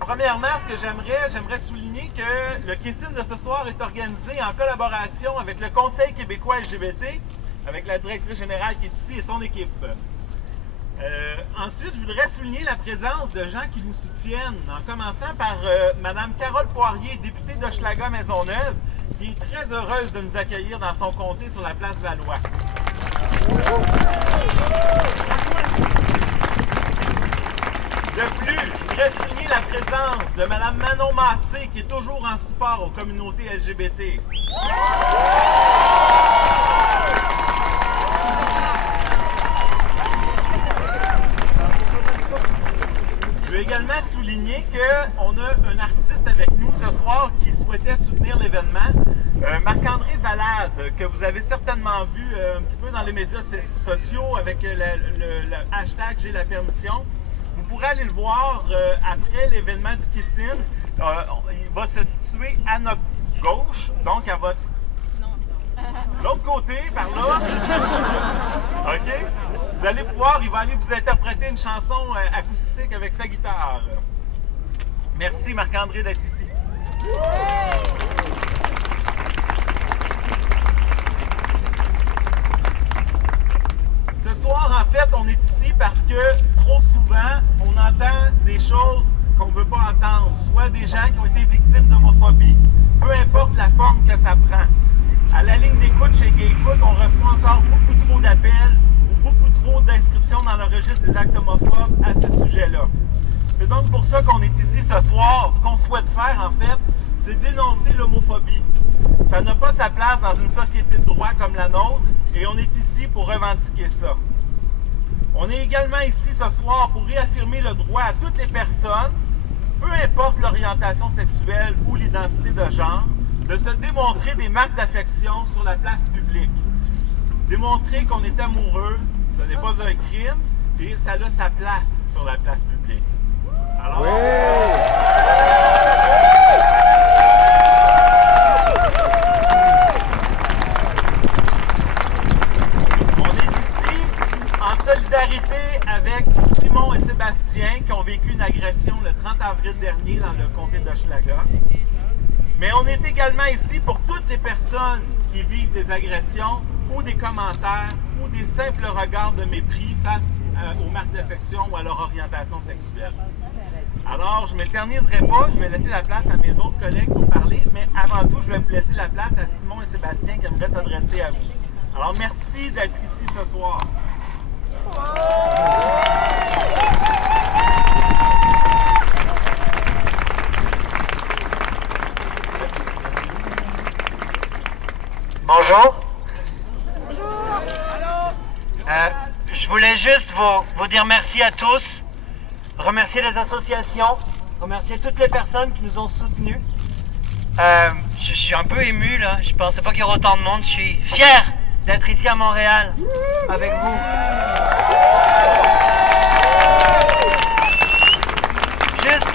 Premièrement, ce que j'aimerais souligner que le Kissing de ce soir est organisé en collaboration avec le Conseil québécois LGBT, avec la directrice générale qui est ici et son équipe. Ensuite, je voudrais souligner la présence de gens qui nous soutiennent, en commençant par Mme Carole Poirier, députée d'Hochelaga-Maisonneuve, qui est très heureuse de nous accueillir dans son comté sur la place Valois. De plus, je voudrais souligner la présence de Mme Manon Massé, qui est toujours en support aux communautés LGBT. Je veux également souligner qu'on a un artiste avec nous ce soir qui souhaitait soutenir l'événement, Marc-André Valade, que vous avez certainement vu un petit peu dans les médias sociaux avec le hashtag J'ai la permission. Vous pourrez aller le voir après l'événement du Kissing. Il va se situer à notre gauche, donc à votre... l'autre côté, par là. OK? Vous allez pouvoir, il va aller vous interpréter une chanson acoustique avec sa guitare. Merci Marc-André d'être ici. Ce soir, en fait, on est ici parce que trop souvent, on entend des choses qu'on ne veut pas entendre, soit des gens qui ont été victimes d'homophobie, peu importe la forme que ça prend. À la ligne d'écoute chez Gayfoot, on reçoit encore beaucoup trop d'appels ou beaucoup trop d'inscriptions dans le registre des actes homophobes à ce sujet-là. C'est donc pour ça qu'on est ici ce soir. Ce qu'on souhaite faire, en fait, c'est dénoncer l'homophobie. Ça n'a pas sa place dans une société de droit comme la nôtre et on est ici pour revendiquer ça. On est également ici ce soir pour réaffirmer le droit à toutes les personnes, peu importe l'orientation sexuelle ou l'identité de genre, de se démontrer des marques d'affection sur la place publique. Démontrer qu'on est amoureux, ce n'est pas un crime et ça a sa place sur la place publique. Alors, solidarité avec Simon et Sébastien qui ont vécu une agression le 30 avril dernier dans le comté d'Hochelaga. Mais on est également ici pour toutes les personnes qui vivent des agressions ou des commentaires ou des simples regards de mépris face aux marques d'affection ou à leur orientation sexuelle. Alors, je ne m'éterniserai pas, je vais laisser la place à mes autres collègues pour parler, mais avant tout, je vais vous laisser la place à Simon et Sébastien qui aimeraient s'adresser à vous. Alors, merci d'être ici ce soir. Bonjour. Je voulais juste vous dire merci à tous, remercier les associations, remercier toutes les personnes qui nous ont soutenus. Je suis un peu ému là, je pensais pas qu'il y aurait autant de monde, je suis fier d'être ici à Montréal avec vous. Juste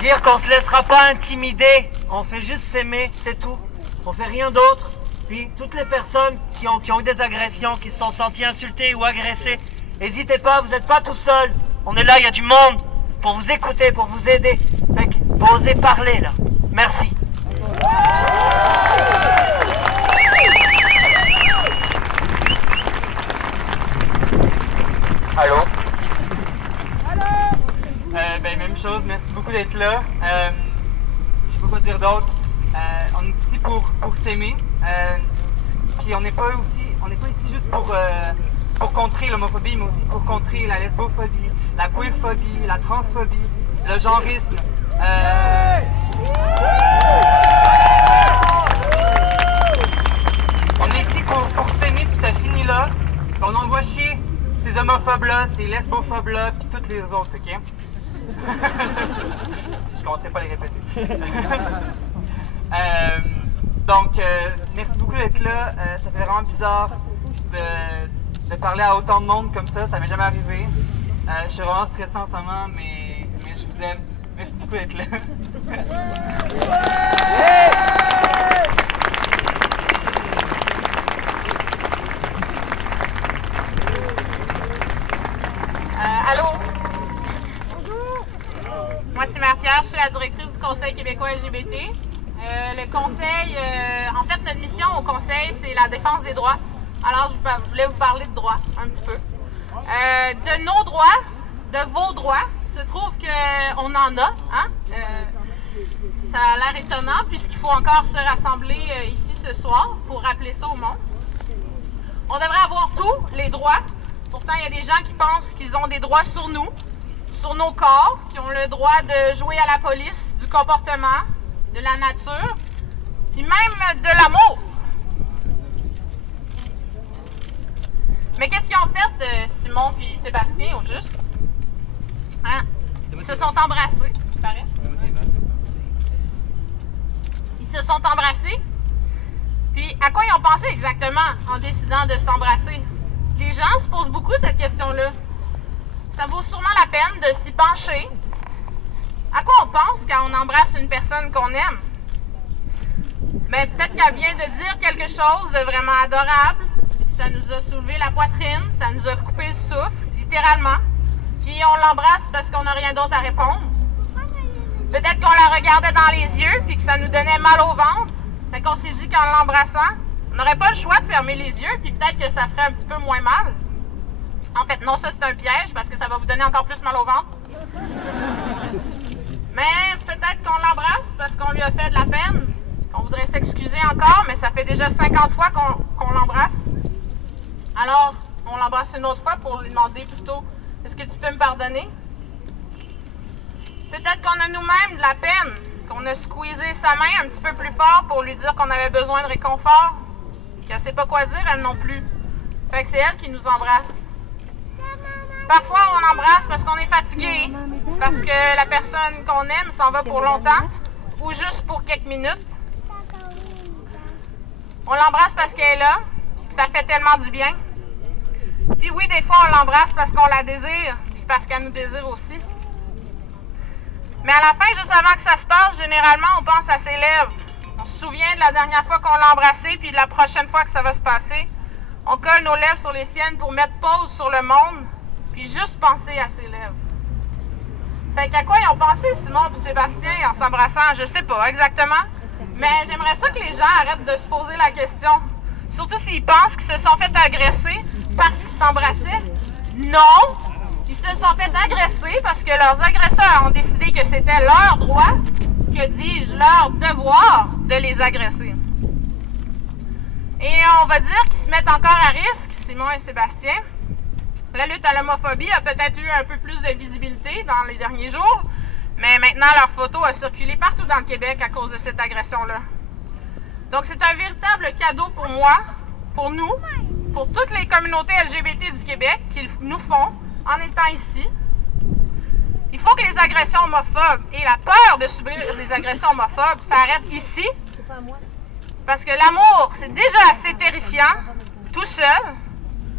dire qu'on se laissera pas intimider, on fait juste s'aimer, c'est tout. On fait rien d'autre. Puis toutes les personnes qui ont eu des agressions, qui se sont senties insultées ou agressées, n'hésitez pas, vous n'êtes pas tout seul. On est là, il y a du monde pour vous écouter, pour vous aider. Fait que faut oser parler là. Merci. Allô? Allô? Même chose, merci beaucoup d'être là. Je sais pas quoi dire d'autre. On est ici pour s'aimer. Puis on n'est pas ici juste pour contrer l'homophobie, mais aussi pour contrer la lesbophobie, la queerphobie, la transphobie. le genrisme. On est ici pour s'aimer, puis ça finit là. On envoie chier ces homophobes-là, ces lesbophobes-là, puis toutes les autres, ok? Je commençais pas à les répéter. Donc, merci beaucoup d'être là. Ça fait vraiment bizarre de parler à autant de monde comme ça m'est jamais arrivé. Je suis vraiment stressé en ce moment, mais je vous aime. Merci beaucoup d'être là. Allô? Bonjour! Moi, c'est Marie-Pierre, je suis la directrice du Conseil québécois LGBT. Le Conseil, en fait, notre mission au Conseil, c'est la défense des droits. Alors, je voulais vous parler de droits, un petit peu. De nos droits, de vos droits, se trouve qu'on en a, hein? Ça a l'air étonnant, puisqu'il faut encore se rassembler ici ce soir pour rappeler ça au monde. On devrait avoir tous les droits. Pourtant, il y a des gens qui pensent qu'ils ont des droits sur nous, sur nos corps, qui ont le droit de jouer à la police, du comportement, de la nature, puis même de l'amour. Mais qu'est-ce qu'ils ont fait, Simon puis Sébastien, au juste? Hein? Ils se sont embrassés, il paraît. Ils se sont embrassés. Puis, à quoi ils ont pensé exactement en décidant de s'embrasser? Les gens se posent beaucoup cette question-là. Ça vaut sûrement la peine de s'y pencher. À quoi on pense quand on embrasse une personne qu'on aime? Ben, peut-être qu'elle vient de dire quelque chose de vraiment adorable. Ça nous a soulevé la poitrine, ça nous a coupé le souffle, littéralement. Puis on l'embrasse parce qu'on n'a rien d'autre à répondre. Peut-être qu'on la regardait dans les yeux puis que ça nous donnait mal au ventre. Fait qu'on s'est dit qu'en l'embrassant, on n'aurait pas le choix de fermer les yeux puis peut-être que ça ferait un petit peu moins mal. En fait, non, ça c'est un piège parce que ça va vous donner encore plus mal au ventre. Mais peut-être qu'on l'embrasse parce qu'on lui a fait de la peine, qu'on voudrait s'excuser encore, mais ça fait déjà 50 fois qu'on l'embrasse. Alors, on l'embrasse une autre fois pour lui demander plutôt « Est-ce que tu peux me pardonner? » Peut-être qu'on a nous-mêmes de la peine, qu'on a squeezé sa main un petit peu plus fort pour lui dire qu'on avait besoin de réconfort, qu'elle sait pas quoi dire, elle non plus. Fait que c'est elle qui nous embrasse. Parfois, on embrasse parce qu'on est fatigué, parce que la personne qu'on aime s'en va pour longtemps, ou juste pour quelques minutes. On l'embrasse parce qu'elle est là, ça fait tellement du bien. Puis oui, des fois, on l'embrasse parce qu'on la désire, puis parce qu'elle nous désire aussi. Mais à la fin, juste avant que ça se passe, généralement, on pense à ses lèvres. On se souvient de la dernière fois qu'on l'a embrassé, puis de la prochaine fois que ça va se passer. On colle nos lèvres sur les siennes pour mettre pause sur le monde, puis juste penser à ses lèvres. Fait qu'à quoi ils ont pensé, Simon et Sébastien, en s'embrassant? Je sais pas exactement. Mais j'aimerais ça que les gens arrêtent de se poser la question. Surtout s'ils pensent qu'ils se sont fait agresser parce qu'ils s'embrassaient. Non! Ils se sont fait agresser parce que leurs agresseurs ont décidé que c'était leur droit, que dis-je, leur devoir de les agresser. Et on va dire qu'ils se mettent encore à risque, Simon et Sébastien. La lutte à l'homophobie a peut-être eu un peu plus de visibilité dans les derniers jours, mais maintenant leur photo a circulé partout dans le Québec à cause de cette agression-là. Donc c'est un véritable cadeau pour moi, pour nous, pour toutes les communautés LGBT du Québec qu'ils nous font en étant ici. Il faut que les agressions homophobes et la peur de subir des agressions homophobes s'arrêtent ici. Parce que l'amour, c'est déjà assez terrifiant, tout seul.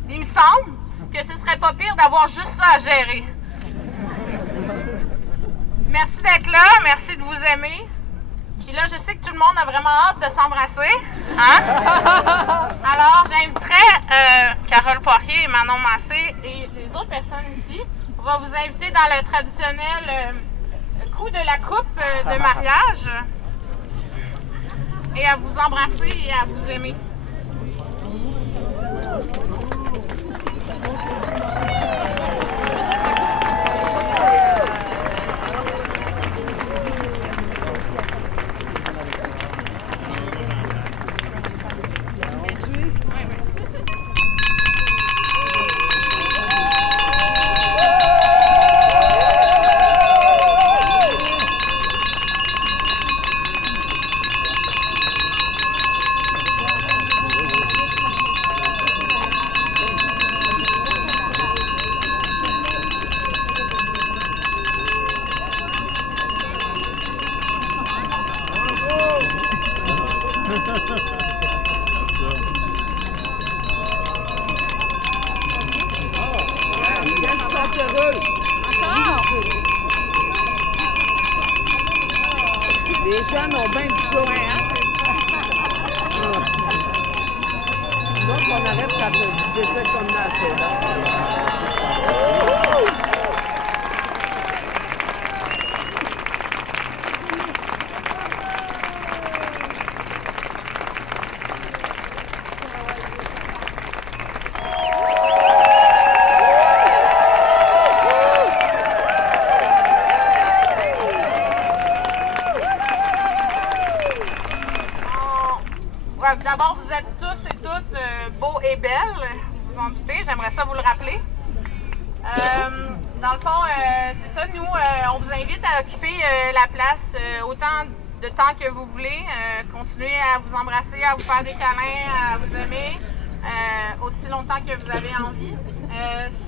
Il me semble que ce serait pas pire d'avoir juste ça à gérer. Merci d'être là, merci de vous aimer. Puis là, je sais que tout le monde a vraiment hâte de s'embrasser. Hein? Alors, j'inviterai Carole Poirier et Manon Massé et les autres personnes ici. On va vous inviter dans le traditionnel coup de la coupe de mariage et à vous embrasser et à vous aimer. jeunes ont bien du ça. Donc, on arrête quand tu décèdes comme dans la soda. D'abord, vous êtes tous et toutes beaux et belles, vous en doutez, j'aimerais ça vous le rappeler. Dans le fond, c'est ça, nous, on vous invite à occuper la place autant de temps que vous voulez, continuer à vous embrasser, à vous faire des câlins, à vous aimer, aussi longtemps que vous avez envie.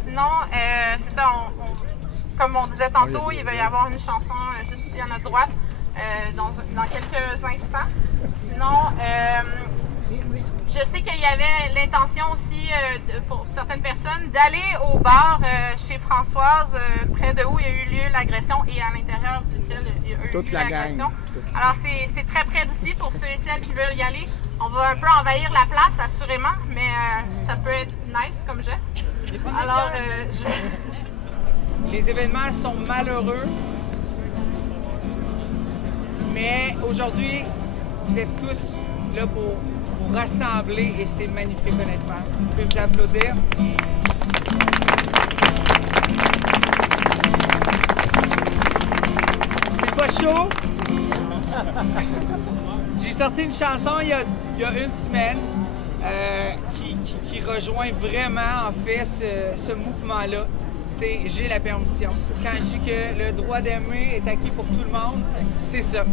Sinon, c'est ça, comme on disait tantôt, il va y avoir une chanson juste ici à notre droite dans quelques instants. Sinon, je sais qu'il y avait l'intention aussi pour certaines personnes d'aller au bar chez Françoise, près de où il y a eu lieu l'agression et à l'intérieur duquel il y a eu lieu l'agression. Alors c'est très près d'ici pour ceux et celles qui veulent y aller. On va un peu envahir la place assurément, mais ça peut être nice comme geste. Alors, les événements sont malheureux, mais aujourd'hui, vous êtes tous là pour vous rassembler et c'est magnifique honnêtement. Vous pouvez vous applaudir. C'est pas chaud? J'ai sorti une chanson il y a une semaine qui rejoint vraiment en fait ce mouvement-là. C'est « J'ai la permission ». Quand je dis que le droit d'aimer est acquis pour tout le monde, c'est ça.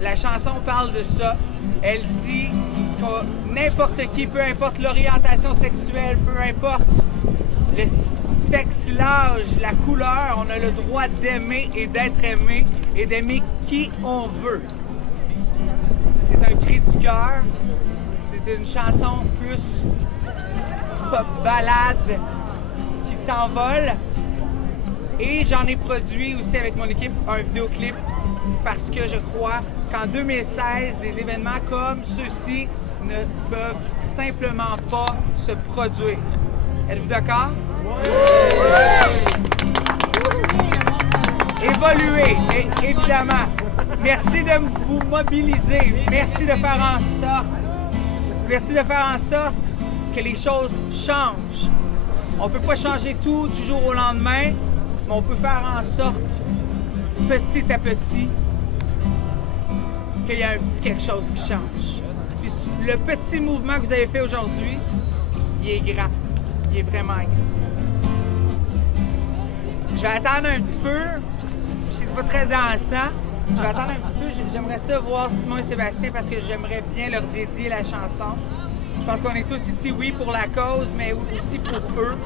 La chanson parle de ça. Elle dit que n'importe qui, peu importe l'orientation sexuelle, peu importe le sexe, l'âge, la couleur, on a le droit d'aimer et d'être aimé et d'aimer qui on veut. C'est un cri du cœur. C'est une chanson plus pop balade qui s'envole. Et j'en ai produit aussi avec mon équipe un vidéoclip parce que je crois qu'en 2016, des événements comme ceux-ci ne peuvent simplement pas se produire. Êtes-vous d'accord? Évoluer, évidemment. Merci de vous mobiliser. Merci de faire en sorte que les choses changent. On ne peut pas changer tout du jour au lendemain, mais on peut faire en sorte, petit à petit, qu'il y a un petit quelque chose qui change. Puis le petit mouvement que vous avez fait aujourd'hui, il est grand. Il est vraiment grand. Je vais attendre un petit peu. Je sais que c'est pas très dansant. Je vais attendre un petit peu. J'aimerais ça voir Simon et Sébastien parce que j'aimerais bien leur dédier la chanson. Je pense qu'on est tous ici, oui, pour la cause, mais aussi pour eux.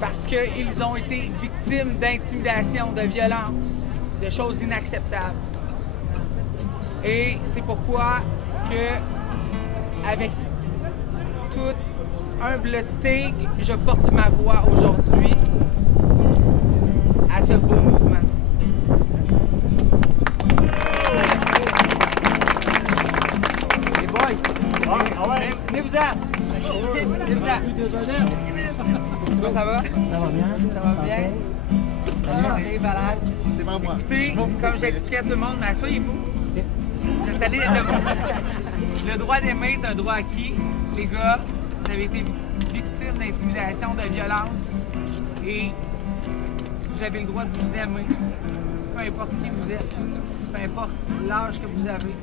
Parce qu'ils ont été victimes d'intimidation, de violence, de choses inacceptables. Et c'est pourquoi que, avec toute humbleté, je porte ma voix aujourd'hui à ce beau mouvement. Les boys, venez-vous-en! Venez-vous-en! Comment ça va? Ça va bien. Ça va bien? Allez, balade. C'est vraiment moi. Écoutez, comme j'expliquais à tout le monde, mais asseyez-vous. Vous êtes allés le droit d'aimer est un droit acquis. Les gars, vous avez été victimes d'intimidation, de violence et vous avez le droit de vous aimer. Peu importe qui vous êtes, peu importe l'âge que vous avez.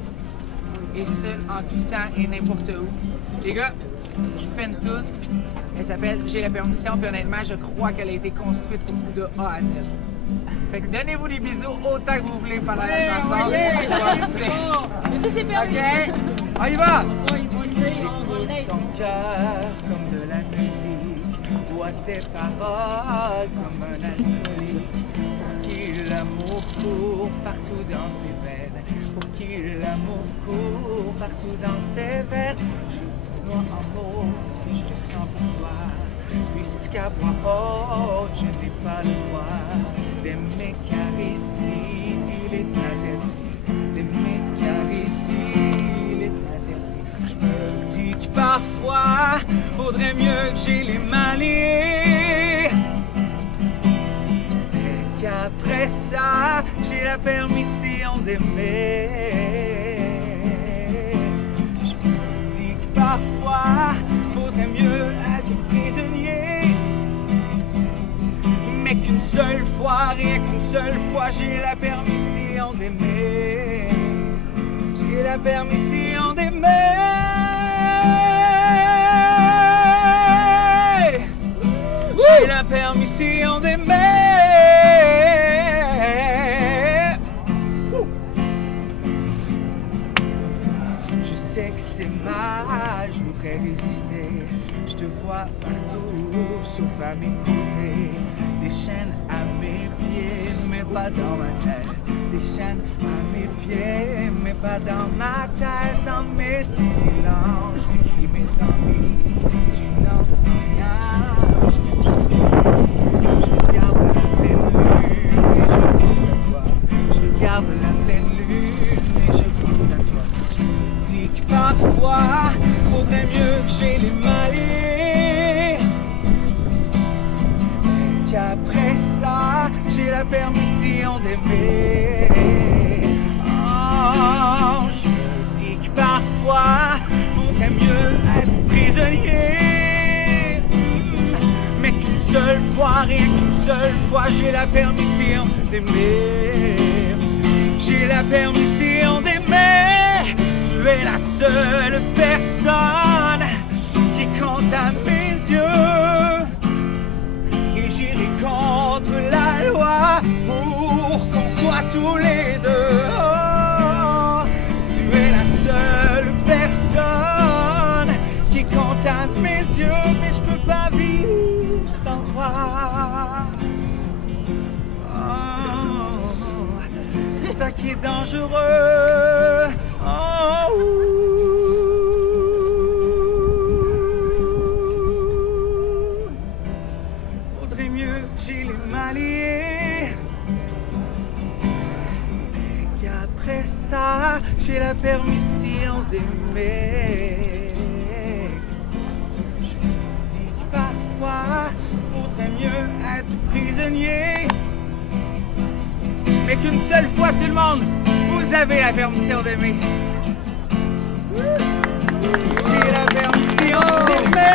Et ce, en tout temps et n'importe où. Les gars, je vous fais une tune. Elle s'appelle « J'ai la permission », puis honnêtement, je crois qu'elle a été construite de A à Z. Fait que donnez-vous des bisous autant que vous voulez pendant la chanson. Mais ça, c'est permis. OK, on y va! J'écoute ton cœur comme de la musique, bois tes paroles comme un alcoolique, pour qui l'amour court partout dans ses veines, pour qui l'amour court partout dans ses veines. Moi en haut, je te sens pour toi, puisqu'à voix haute, je n'ai pas le droit d'aimer car ici il est interdit d'aimer Faudrait mieux que j'ai les mains liées. Et qu'après ça, j'ai la permission d'aimer. Je me dis que parfois, faudrait mieux être prisonnier. Mais qu'une seule fois, rien qu'une seule fois, j'ai la permission d'aimer. J'ai la permission d'aimer. J'ai la permission d'aimer. Je sais que c'est mal, je voudrais résister. Je te vois partout, sauf à mes côtés. Des chaînes à mes pieds, mais pas dans ma tête. Des chaînes à mes pieds, mais pas dans ma tête. Dans mes silences, je t'écris mes envies. Tu n'entends rien. Je regarde la pleine lune et je pense à toi. Je regarde la pleine lune et je pense à toi. Je me dis que parfois, faudrait mieux que j'ai les mains liées. Qu'après ça, j'ai la permission d'aimer. Oh, je me dis que parfois, faudrait mieux être prisonnier. Mais qu'une seule fois, rien qu'une seule fois, j'ai la permission d'aimer. J'ai la permission d'aimer. Tu es la seule personne qui compte à mes yeux. Et j'irai contre la loi pour qu'on soit tous les deux. Oh, tu es la seule personne qui compte à mes yeux, mais je peux pas vivre sans toi. Oh, c'est ça qui est dangereux. Oh, faudrait mieux que j'ai les mains liées. Et qu'après ça, j'ai la permission d'aimer. Je me dis que parfois, faudrait mieux être prisonnier. Mais qu'une seule fois, tout le monde, vous avez la permission d'aimer. J'ai la permission d'aimer.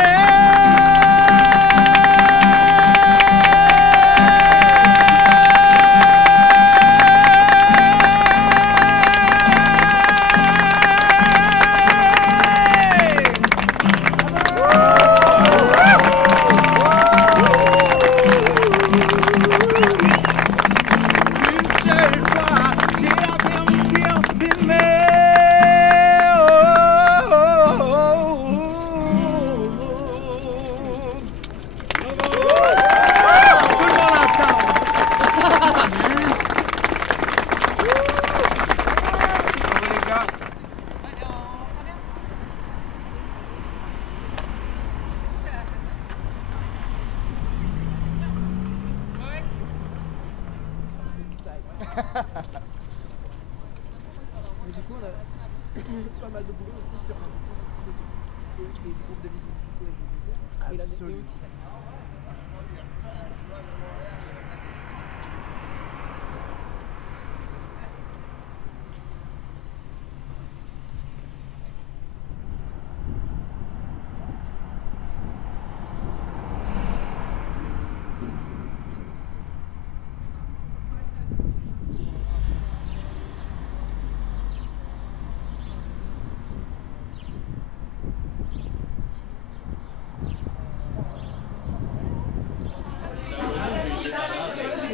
Mais du coup, on a pas mal de boulot aussi sur des groupes de visibilité LGBT. Et la météo aussi.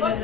What?